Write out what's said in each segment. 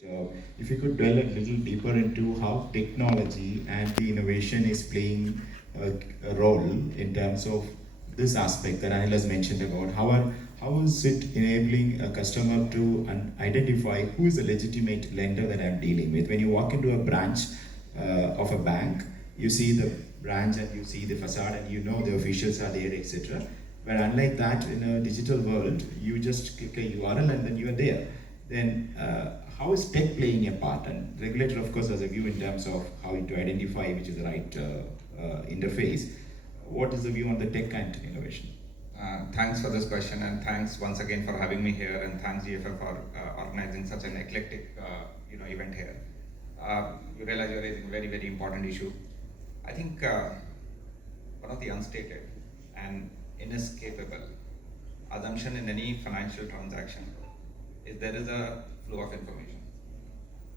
If you could dwell a little deeper into how technology and the innovation is playing a role in terms of this aspect that Anil has mentioned about how is it enabling a customer to identify who is a legitimate lender that I'm dealing with. When you walk into a branch of a bank, you see the branch and you see the facade and you know the officials are there, etc. But unlike that, in a digital world, you just click a URL and then you are there. Then how is tech playing a part? And regulator, of course, has a view in terms of how to identify which is the right interface. What is the view on the tech and innovation? Thanks for this question, and thanks once again for having me here, and thanks GFF for organizing such an eclectic event here. You realize you're raising a very, very important issue. I think one of the unstated and inescapable assumption in any financial transaction is there is a flow of information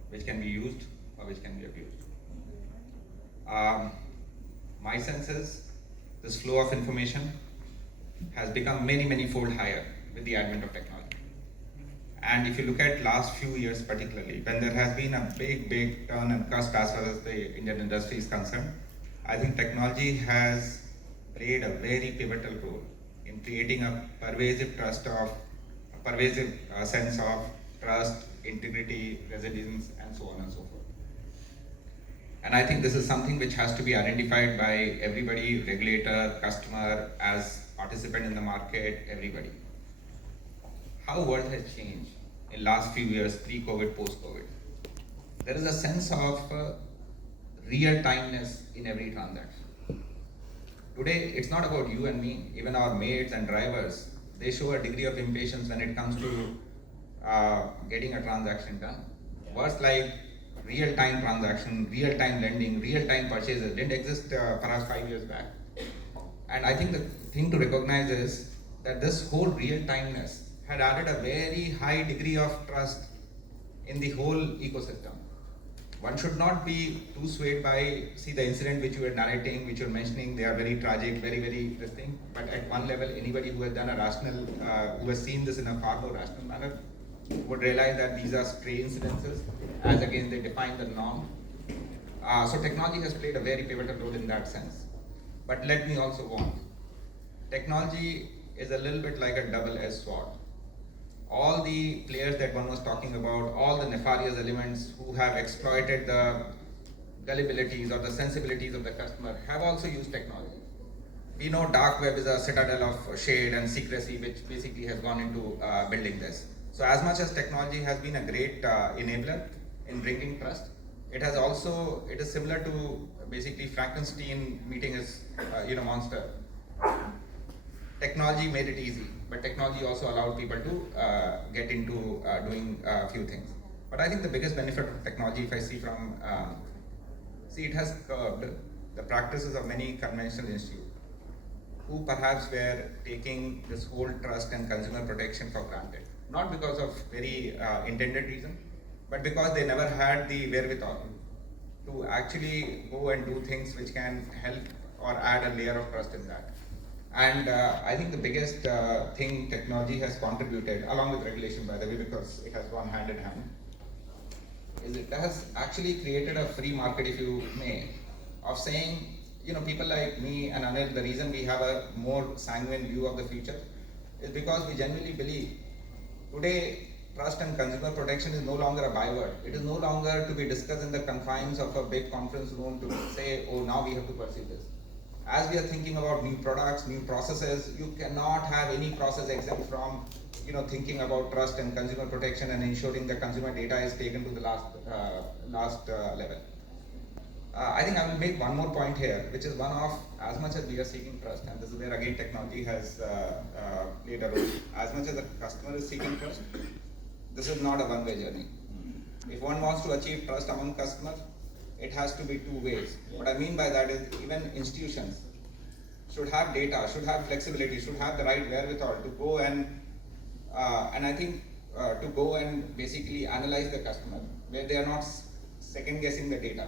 which can be used or which can be abused. My sense is this flow of information has become many fold higher with the advent of technology. And if you look at last few years particularly, when there has been a big turn and cusp as far as the Indian industry is concerned, I think technology has played a very pivotal role in creating a pervasive sense of trust, integrity, resilience, and so on and so forth. And I think this is something which has to be identified by everybody, regulator, customer, as participant in the market, everybody. How world has changed in last few years, pre-COVID, post-COVID. There is a sense of real-timeness in every transaction. Today, it's not about you and me, even our maids and drivers, they show a degree of impatience when it comes to getting a transaction done. Words like real-time transaction, real-time lending, real-time purchases didn't exist perhaps 5 years back. And I think the thing to recognize is that this whole real-timeness had added a very high degree of trust in the whole ecosystem. One should not be too swayed by, see the incident which you were narrating, which you're mentioning, they are very tragic, very interesting. But at one level, anybody who has done a rational, who has seen this in a far more rational manner, would realize that these are stray incidences, as against they define the norm. So technology has played a very pivotal role in that sense. But let me also warn, technology is a little bit like a double-edged sword. All the players that one was talking about, all the nefarious elements who have exploited the gullibilities or the sensibilities of the customer have also used technology. We know dark web is a citadel of shade and secrecy which basically has gone into building this. So as much as technology has been a great enabler in bringing trust, it is similar to basically Frankenstein meeting his monster. Technology made it easy, but technology also allowed people to get into doing a few things. But I think the biggest benefit of technology, if I see from, it has curbed the practices of many conventional institutes who perhaps were taking this whole trust and consumer protection for granted. Not because of very intended reason, but because they never had the wherewithal to actually go and do things which can help or add a layer of trust in that. And I think the biggest thing technology has contributed, along with regulation by the way, because it has gone hand in hand, is it has actually created a free market, if you may, of saying, people like me and Anil, the reason we have a more sanguine view of the future is because we genuinely believe today trust and consumer protection is no longer a byword. It is no longer to be discussed in the confines of a big conference room to say, oh, now we have to pursue this. As we are thinking about new products, new processes, you cannot have any process exempt from thinking about trust and consumer protection and ensuring the consumer data is taken to the last level. I think I will make one more point here, which is one of, as much as we are seeking trust, and this is where again technology has played a role, as much as the customer is seeking trust, this is not a one-way journey. If one wants to achieve trust among customers, it has to be two ways. What I mean by that is even institutions should have data, should have flexibility, should have the right wherewithal to go and I think to go and basically analyze the customer, where they are not second guessing the data.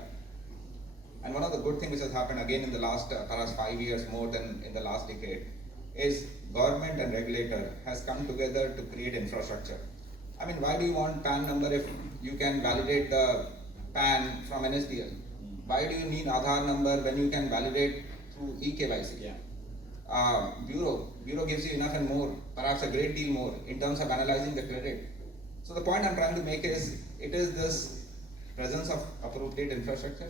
And one of the good things which has happened again in the last perhaps 5 years more than in the last decade is government and regulator has come together to create infrastructure. I mean, why do you want PAN number if you can validate the PAN from NSDL? Why do you need Aadhaar number when you can validate through eKYC? Yeah. Bureau gives you enough and more, perhaps a great deal more in terms of analyzing the credit. So the point I'm trying to make is, it is this presence of appropriate infrastructure,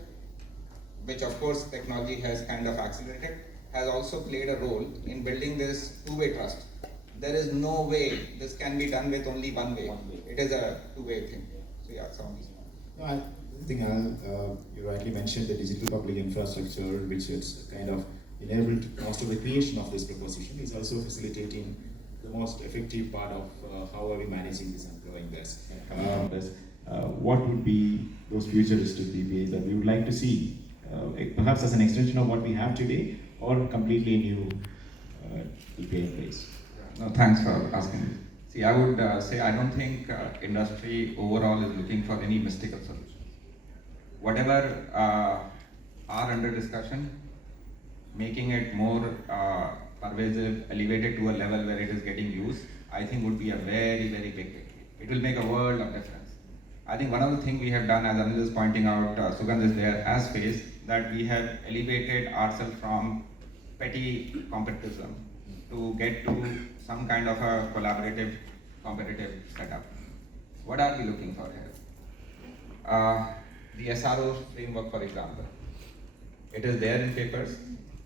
which of course technology has kind of accelerated, has also played a role in building this two-way trust. There is no way this can be done with only one way. It is a two-way thing. So yeah, some. No, I think you rightly mentioned the digital public infrastructure, which is kind of enabled most of the creation of this proposition, is also facilitating the most effective part of how are we managing this and growing this. What would be those futuristic DPAs that we would like to see, perhaps as an extension of what we have today, or completely new DPA in place? No, thanks for asking. See, I would say I don't think industry overall is looking for any mystical solutions. Whatever are under discussion, making it more pervasive, elevated to a level where it is getting used, I think would be a very, very big victory. It will make a world of difference. I think one of the things we have done, as Anil is pointing out, Sugandh is there, has faced, that we have elevated ourselves from petty competition to get to some kind of a collaborative, competitive setup. What are we looking for here? The SRO framework, for example. It is there in papers,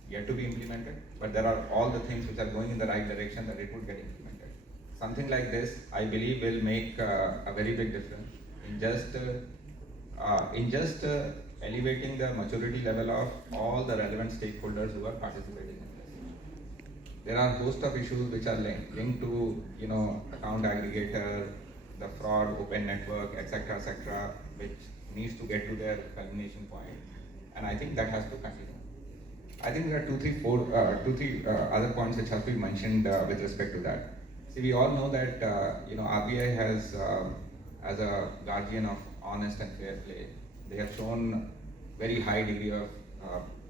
yet to be implemented, but there are all the things which are going in the right direction that it would get implemented. Something like this, I believe, will make a very big difference in just elevating the maturity level of all the relevant stakeholders who are participating in this. There are a host of issues which are linked to, account aggregator, the fraud, open network, etc., which needs to get to their culmination point, and I think that has to continue. I think there are two, three other points which have to be mentioned with respect to that. See, we all know that RBI has, as a guardian of honest and fair play, they have shown very high degree of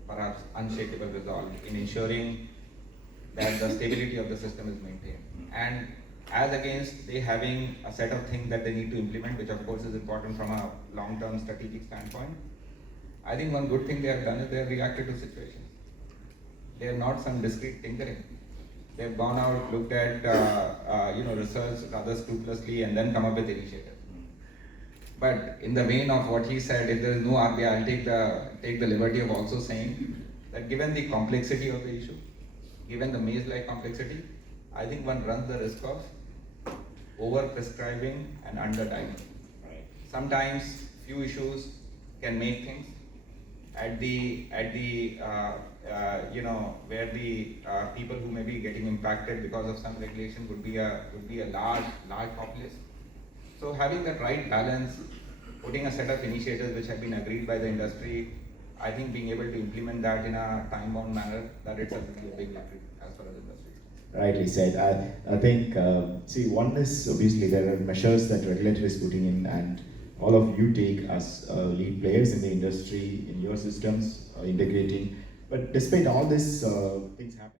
perhaps unshakable resolve in ensuring that the stability of the system is maintained. And as against they having a set of things that they need to implement, which of course is important from a long-term strategic standpoint, I think one good thing they have done is they have reacted to situations. They have not some discrete tinkering. They have gone out, looked at research rather scrupulously, and then come up with initiatives. But in the vein of what he said, if there is no RBI, I'll take the liberty of also saying that given the complexity of the issue, given the maze-like complexity, I think one runs the risk of over-prescribing and under-diving. Sometimes few issues can make things at the where the people who may be getting impacted because of some regulation would be a large populace. So having that right balance, putting a set of initiatives which have been agreed by the industry, I think being able to implement that in a time-bound manner, that itself will be a big victory as far as the industry. Rightly said. I think, one is obviously there are measures that regulator is putting in, and all of you take as lead players in the industry, in your systems, integrating. But despite all this things happening,